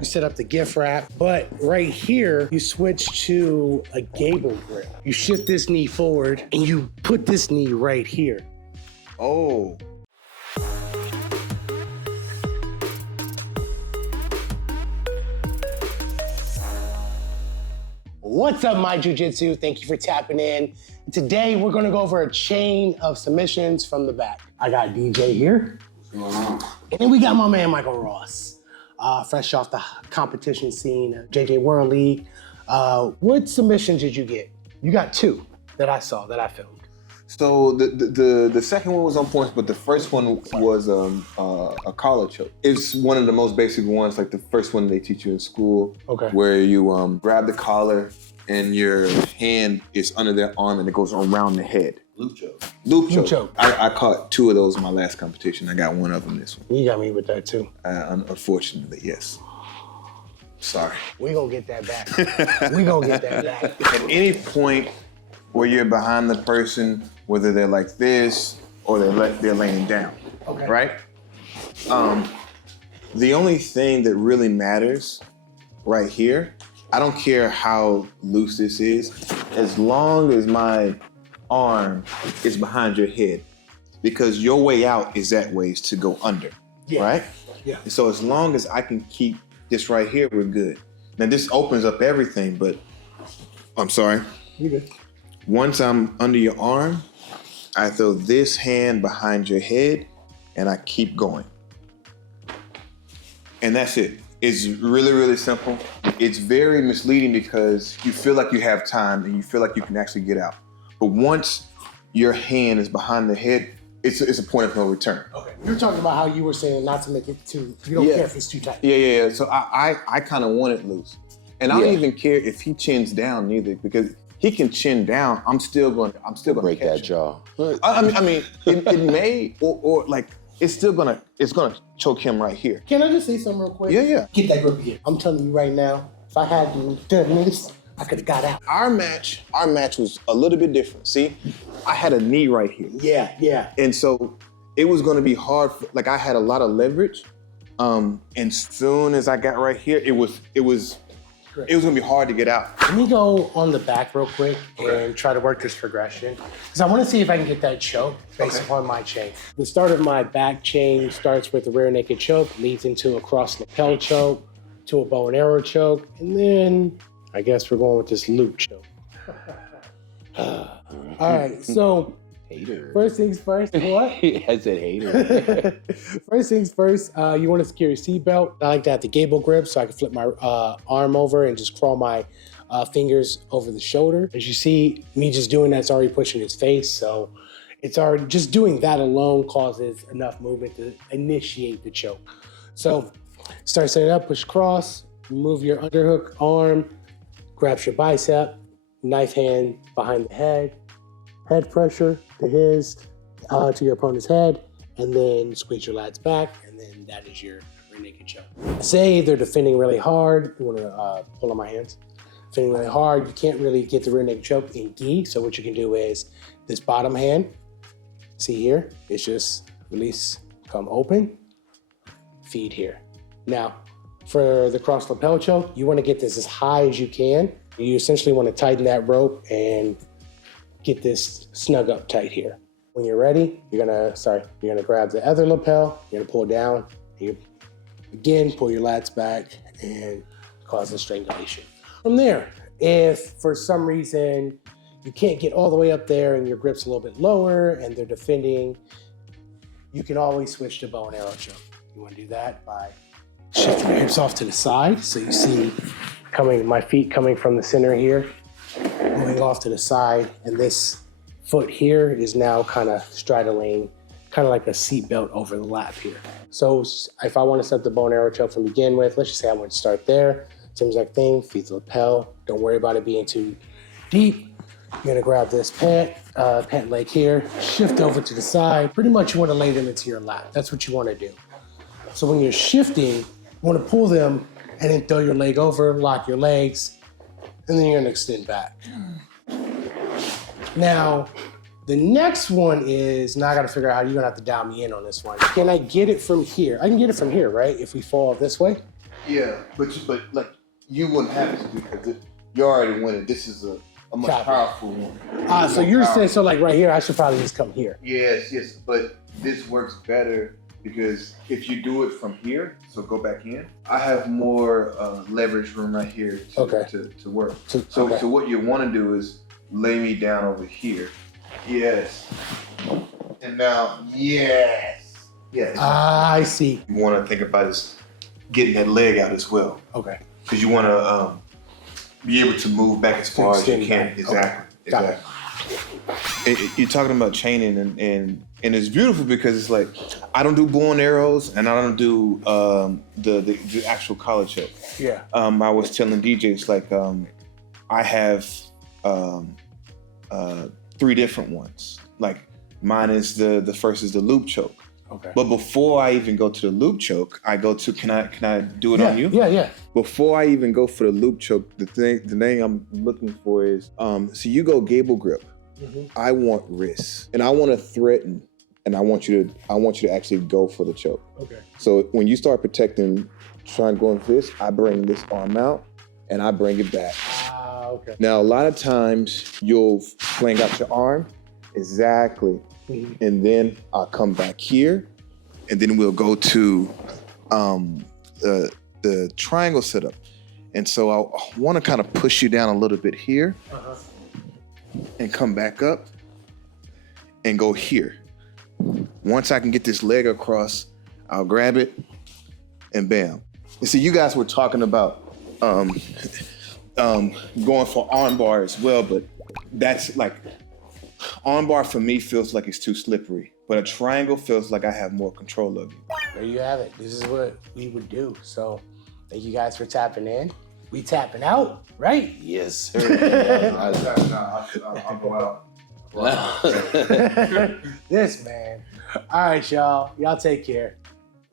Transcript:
You set up the gift wrap, but right here, you switch to a gable grip. You shift this knee forward and you put this knee right here. Oh. What's up, my Jiu Jitsu? Thank you for tapping in. Today, we're gonna go over a chain of submissions from the back. I got DJ here. And then we got my man, Michael Ross. Fresh off the competition scene, JJ World League. What submissions did you get? You got two that I saw, that I filmed. So the second one was on points, but the first one was a collar choke. It's one of the most basic ones, like the first one they teach you in school. Okay. Where you grab the collar and your hand is under their arm and it goes around the head. Loop choke. Loop choke. I caught two of those in my last competition. I got one of them this one. You got me with that too. Unfortunately, yes. Sorry. We gonna get that back. We gonna get that back. At any point where you're behind the person, whether they're like this or they're laying down, Okay. right? The only thing that really matters right here, I don't care how loose this is, as long as my arm is behind your head, because your way out is that way, is to go under, right? Yeah. And so as long as I can keep this right here, we're good. Now this opens up everything, but I'm sorry. You good. Once I'm under your arm, I throw this hand behind your head and I keep going. And that's it. It's really, really simple. It's very misleading because you feel like you have time and you feel like you can actually get out. But once your hand is behind the head, it's a point of no return. Okay. You were talking about how you were saying not to make it too, you don't care if it's too tight. Yeah. So I kind of want it loose. And I don't even care if he chins down neither, because he can chin down, I'm still going to Break that jaw. I mean, it may, or like, it's gonna choke him right here. Can I just say something real quick? Yeah. Get that grip again. I'm telling you right now, if I hadn't done this, I could have got out. Our match was a little bit different. See, I had a knee right here. Yeah. And so it was gonna be hard, like I had a lot of leverage. And soon as I got right here, it was gonna be hard to get out. Let me go on the back real quick and try to work this progression, because I want to see if I can get that choke based upon my chain. The start of my back chain starts with the rear naked choke, leads into a cross lapel choke, to a bow and arrow choke, and then I guess we're going with this loop choke. All right, so Hater. first things first, what? I said hater. First things first, you want to secure your seatbelt. I like to have the gable grip so I can flip my arm over and just crawl my fingers over the shoulder. As you see, me just doing that's already pushing his face, so it's already, just doing that alone causes enough movement to initiate the choke. So start setting up, push across, move your underhook arm, grabs your bicep, knife hand behind the head pressure to to your opponent's head, and then squeeze your lats back, and then that is your rear naked choke. Say they're defending really hard, you wanna pull on my hands. Defending really hard, you can't really get the rear naked choke in gi, so what you can do is this bottom hand, see here, it's just release, come open, feed here. Now, for the cross lapel choke, you wanna get this as high as you can. You essentially wanna tighten that rope and get this snug up tight here. When you're ready, you're gonna grab the other lapel, you're gonna pull down, you again pull your lats back and cause a strangulation. From there, if for some reason you can't get all the way up there and your grip's a little bit lower and they're defending, you can always switch to bow and arrow choke. You wanna do that by shifting your hips off to the side. So you see my feet coming from the center here, moving off to the side, and this foot here is now kind of straddling, kind of like a seat belt over the lap here. So if I want to set the bow and arrow choke from begin with, let's just say I want to start there, same exact thing, feed the lapel, don't worry about it being too deep. You're gonna grab this pant leg here, shift over to the side. Pretty much you want to lay them into your lap. That's what you want to do. So when you're shifting, you want to pull them and then throw your leg over, lock your legs, and then you're gonna extend back. Now, the next one is, now I gotta figure out how you're gonna have to dial me in on this one. Can I get it from here? I can get it from here, right? If we fall this way. Yeah, but like you wouldn't have to because you're already winning. This is a much Chopper. powerful one. So you're saying, so like right here, I should probably just come here. Yes, but this works better because if you do it from here, so go back in, I have more leverage room right here to work. So what you want to do is lay me down over here. Yes. And now, yes. Yes. I see. You want to think about is getting that leg out as well. Okay. Because you want to be able to move back as far as you can. Back. Exactly. Okay. Exactly. You're talking about chaining, and it's beautiful because it's like I don't do bow and arrows, and I don't do the actual collar choke. Yeah. I was telling DJs like I have 3 different ones. Like mine is the first is the loop choke. Okay. But before I even go to the loop choke, I go to can I do it on you? Yeah. Before I even go for the loop choke, the thing I'm looking for is so you go gable grip. Mm-hmm. I want wrists, and I want to threaten, and I want you to actually go for the choke. Okay. So when you start protecting, trying to go for this, I bring this arm out and I bring it back. Okay. Now a lot of times you'll fling out your arm, exactly. Mm-hmm. And then I'll come back here, and then we'll go to the triangle setup. And so I want to kind of push you down a little bit here, and come back up, and go here. Once I can get this leg across, I'll grab it, and bam. You see, you guys were talking about going for arm bar as well, but that's like, arm bar for me feels like it's too slippery, but a triangle feels like I have more control of you. There you have it. This is what we would do. So thank you guys for tapping in. We tapping out, right? Yes, sir. I'll go out. This man. All right, y'all. Y'all take care.